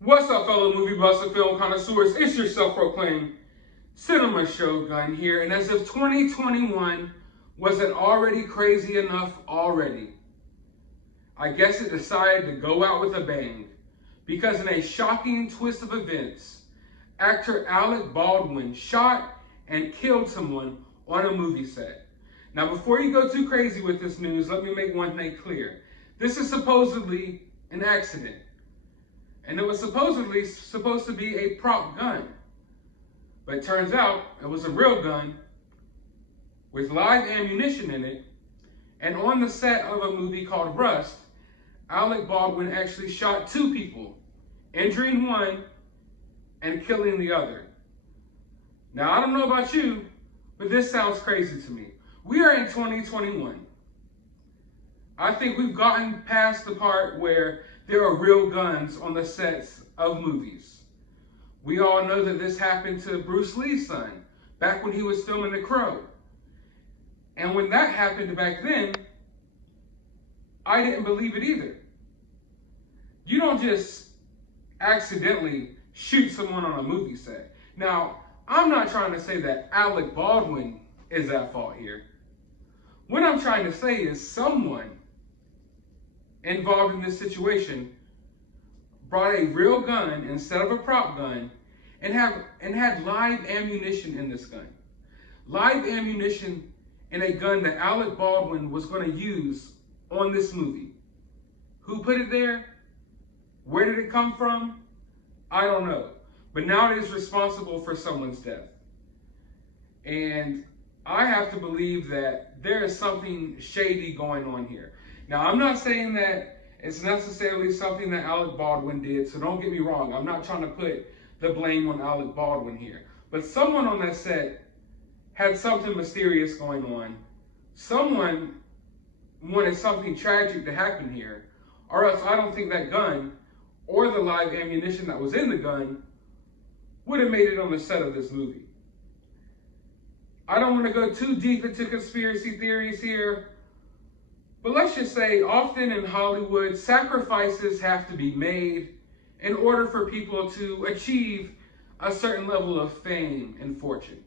What's up, fellow movie buffs and film connoisseurs? It's your self-proclaimed cinema shogun here, and as if 2021 wasn't already crazy enough already, I guess it decided to go out with a bang, because in a shocking twist of events, actor Alec Baldwin shot and killed someone on a movie set. Now, before you go too crazy with this news, let me make one thing clear. This is supposedly an accident. And it was supposed to be a prop gun. But it turns out it was a real gun with live ammunition in it. And on the set of a movie called Rust, Alec Baldwin actually shot two people, injuring one and killing the other. Now, I don't know about you, but this sounds crazy to me. We are in 2021. I think we've gotten past the part where there are real guns on the sets of movies. We all know that this happened to Bruce Lee's son back when he was filming The Crow. And when that happened back then, I didn't believe it either. You don't just accidentally shoot someone on a movie set. Now, I'm not trying to say that Alec Baldwin is at fault here. What I'm trying to say is someone involved in this situation brought a real gun instead of a prop gun and had live ammunition in this gun. Live ammunition in a gun that Alec Baldwin was going to use on this movie. Who put it there? Where did it come from? I don't know. But now it is responsible for someone's death. And I have to believe that there is something shady going on here. Now, I'm not saying that it's necessarily something that Alec Baldwin did, so don't get me wrong. I'm not trying to put the blame on Alec Baldwin here. But someone on that set had something mysterious going on. Someone wanted something tragic to happen here, or else I don't think that gun or the live ammunition that was in the gun would have made it on the set of this movie. I don't want to go too deep into conspiracy theories here, but let's just say often in Hollywood, sacrifices have to be made in order for people to achieve a certain level of fame and fortune.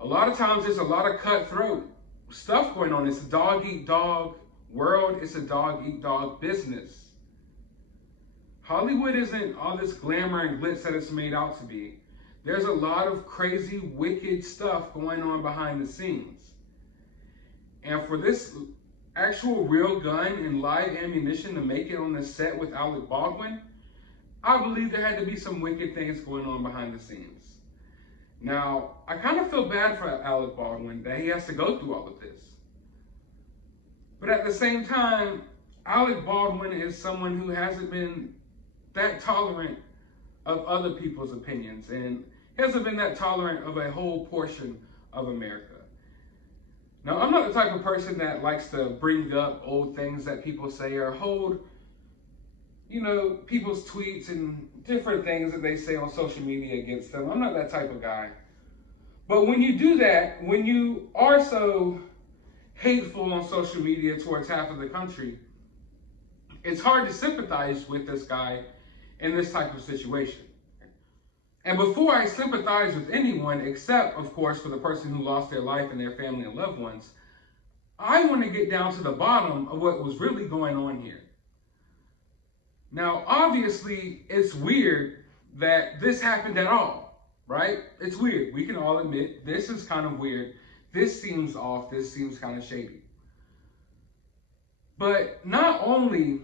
A lot of times there's a lot of cutthroat stuff going on. It's a dog-eat-dog world. It's a dog-eat-dog business. Hollywood isn't all this glamour and glitz that it's made out to be. There's a lot of crazy, wicked stuff going on behind the scenes. And for this actual real gun and live ammunition to make it on the set with Alec Baldwin, I believe there had to be some wicked things going on behind the scenes. Now, I kind of feel bad for Alec Baldwin that he has to go through all of this. But at the same time, Alec Baldwin is someone who hasn't been that tolerant of other people's opinions and hasn't been that tolerant of a whole portion of America. Now, I'm not the type of person that likes to bring up old things that people say or hold, people's tweets and different things that they say on social media against them. I'm not that type of guy. But when you do that, when you are so hateful on social media towards half of the country, it's hard to sympathize with this guy in this type of situation. And before I sympathize with anyone, except, of course, for the person who lost their life and their family and loved ones, I want to get down to the bottom of what was really going on here. Now, obviously, it's weird that this happened at all, right? It's weird. We can all admit this is kind of weird. This seems off. This seems kind of shady. But not only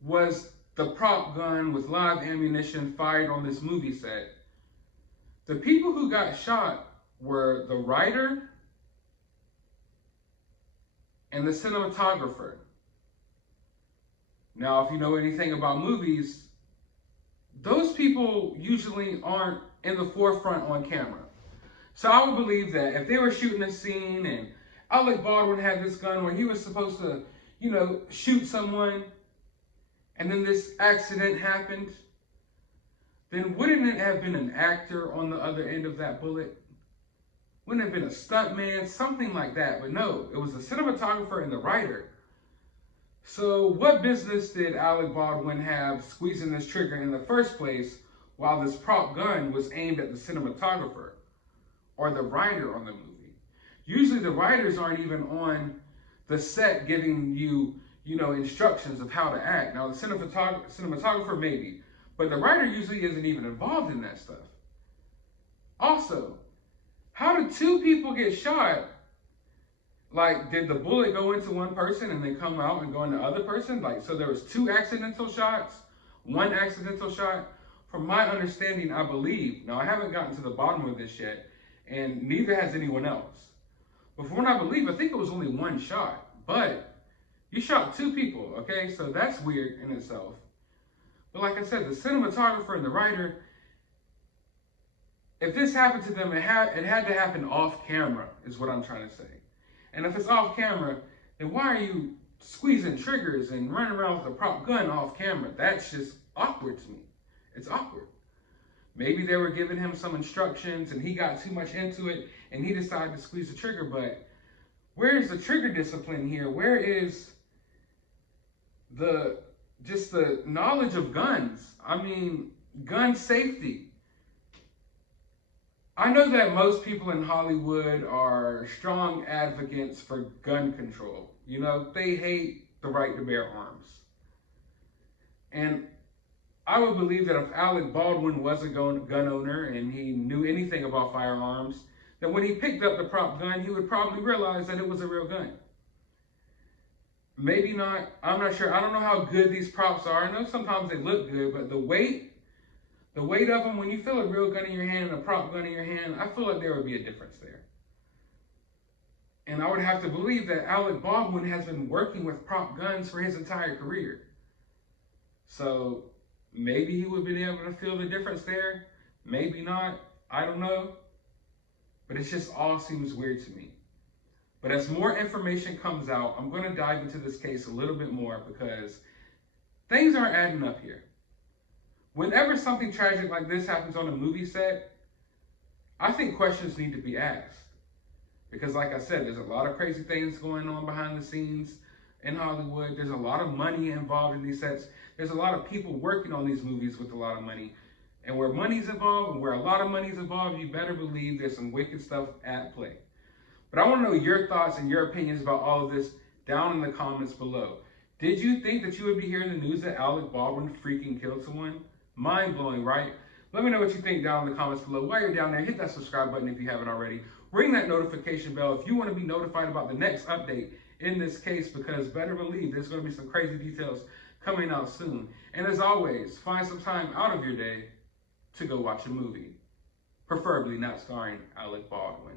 was the prop gun with live ammunition fired on this movie set, the people who got shot were the writer and the cinematographer. Now, if you know anything about movies, those people usually aren't in the forefront on camera. So I would believe that if they were shooting a scene and Alec Baldwin had this gun where he was supposed to, shoot someone, and then this accident happened, then wouldn't it have been an actor on the other end of that bullet? Wouldn't it have been a stuntman, something like that? But no, it was the cinematographer and the writer So what business did Alec Baldwin have squeezing this trigger in the first place while this prop gun was aimed at the cinematographer or the writer on the movie? Usually the writers aren't even on the set giving you, instructions of how to act. Now the cinematographer maybe, but the writer usually isn't even involved in that stuff. Also, how did two people get shot? Like, did the bullet go into one person and then come out and go into the other person? Like, so there was two accidental shots, one accidental shot. From my understanding, I believe, now I haven't gotten to the bottom of this yet, and neither has anyone else. But from what I believe, I think it was only one shot. But you shot two people, okay? So that's weird in itself. But like I said, the cinematographer and the writer, if this happened to them, it had to happen off camera, is what I'm trying to say. And if it's off camera, then why are you squeezing triggers and running around with a prop gun off camera? That's just awkward to me. It's awkward. Maybe they were giving him some instructions and he got too much into it and he decided to squeeze the trigger, but where is the trigger discipline here? Where is the knowledge of guns? I mean, gun safety. I know that most people in Hollywood are strong advocates for gun control. They hate the right to bear arms. And I would believe that if Alec Baldwin was a gun owner and he knew anything about firearms, that when he picked up the prop gun, he would probably realize that it was a real gun. Maybe not, I'm not sure. I don't know how good these props are. I know sometimes they look good, but the weight of them, when you feel a real gun in your hand and a prop gun in your hand, I feel like there would be a difference there. And I would have to believe that Alec Baldwin has been working with prop guns for his entire career. So maybe he would have been able to feel the difference there. Maybe not. I don't know. But it just all seems weird to me. But as more information comes out, I'm going to dive into this case a little bit more because things aren't adding up here. Whenever something tragic like this happens on a movie set, I think questions need to be asked. Because like I said, there's a lot of crazy things going on behind the scenes in Hollywood. There's a lot of money involved in these sets. There's a lot of people working on these movies with a lot of money. And where money's involved, and where a lot of money's involved, you better believe there's some wicked stuff at play. But I want to know your thoughts and your opinions about all of this down in the comments below. Did you think that you would be hearing the news that Alec Baldwin freaking killed someone? Mind-blowing, right? Let me know what you think down in the comments below. While you're down there, hit that subscribe button if you haven't already. Ring that notification bell if you want to be notified about the next update in this case, because better believe there's going to be some crazy details coming out soon. And as always, find some time out of your day to go watch a movie. Preferably not starring Alec Baldwin.